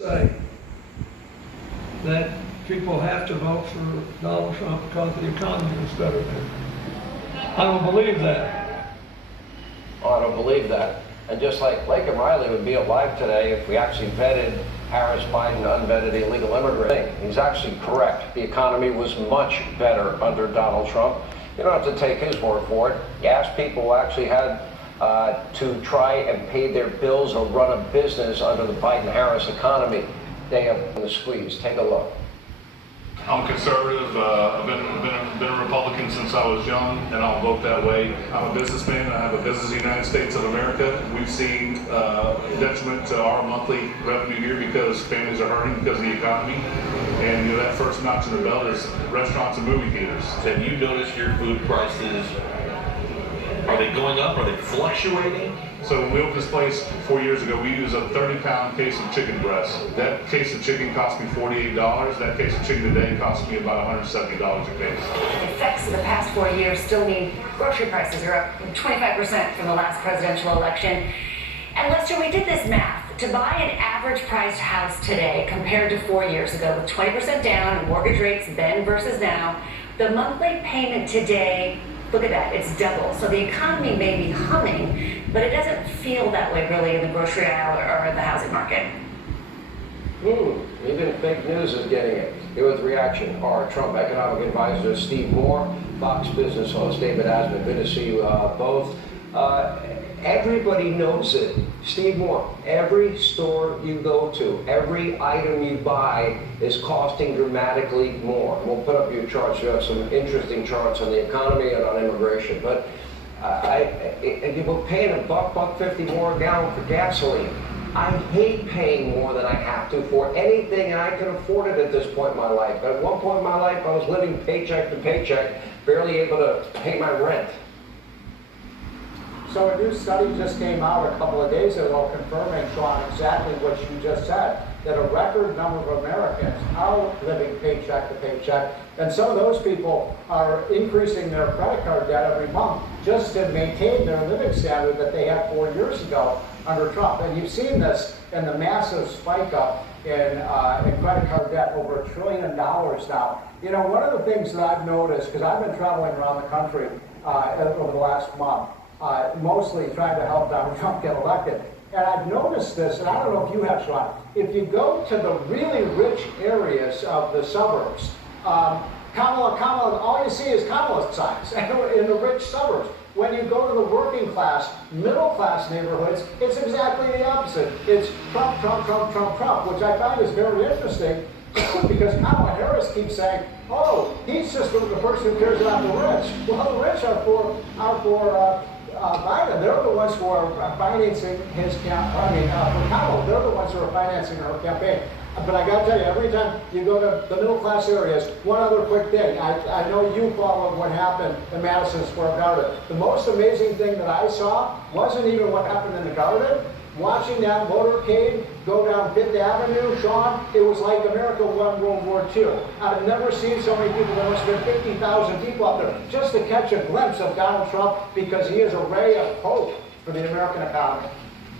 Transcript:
say that people have to vote for Donald Trump because the economy is better than. I don't believe that. Oh, I don't believe that. And just like Laken Riley would be alive today if we actually vetted Harris, Biden, unvetted illegal immigrant. He's actually correct. The economy was much better under Donald Trump. You don't have to take his word for it. You ask people who actually had to try and pay their bills or run a business under the Biden-Harris economy. They have been squeezed. Take a look. I'm conservative. I've been a Republican since I was young, and I'll vote that way. I'm a businessman. I have a business in the United States of America. We've seen detriment to our monthly revenue here because families are hurting because of the economy. And you know, that first notch in the belt is restaurants and movie theaters. Have you noticed your food prices? Are they going up? Are they fluctuating? So when we opened this place 4 years ago, we used a 30-pound case of chicken breast. That case of chicken cost me $48. That case of chicken today costs me about $170 a case. The effects of the past 4 years still mean grocery prices are up 25% from the last presidential election. And Lester, we did this math. To buy an average priced house today compared to 4 years ago, with 20% down in mortgage rates then versus now, the monthly payment today, look at that, it's double. So the economy may be humming, but it doesn't feel that way really in the grocery aisle or in the housing market. Even fake news is getting it. Here with reaction are Trump economic advisor Steve Moore, Fox Business host David Asman. Good to see you both. Everybody knows it. Steve Moore, every store you go to, every item you buy is costing dramatically more. We'll put up your charts. You have some interesting charts on the economy and on immigration. But you're paying $1.50 more a gallon for gasoline. I hate paying more than I have to for anything, and I can afford it at this point in my life. But at one point in my life, I was living paycheck to paycheck, barely able to pay my rent. So a new study just came out a couple of days ago confirming, Sean, exactly what you just said, that a record number of Americans are living paycheck to paycheck, and some of those people are increasing their credit card debt every month just to maintain their living standard that they had 4 years ago under Trump. And you've seen this in the massive spike up in credit card debt, over $1 trillion now. You know, one of the things that I've noticed, because I've been traveling around the country over the last month, mostly trying to help Donald Trump get elected. And I've noticed this, and I don't know if you have, Sean, if you go to the really rich areas of the suburbs, Kamala, all you see is Kamala signs in the rich suburbs. When you go to the working class, middle class neighborhoods, it's exactly the opposite. It's Trump, Trump, Trump, Trump, Trump, which I find is very interesting because Kamala Harris keeps saying, oh, he's just the person who cares about the rich. Well, the rich are for Biden. They're the ones who are financing his campaign. For Kamala, they're the ones who are financing her campaign. But I got to tell you, every time you go to the middle class areas, one other quick thing. I know you followed what happened in Madison Square Garden. The most amazing thing that I saw wasn't even what happened in the garden. Watching that motorcade go down Fifth Avenue, Sean, it was like America won World War II. I've never seen so many people. There must have been 50,000 people out there just to catch a glimpse of Donald Trump because he is a ray of hope for the American economy.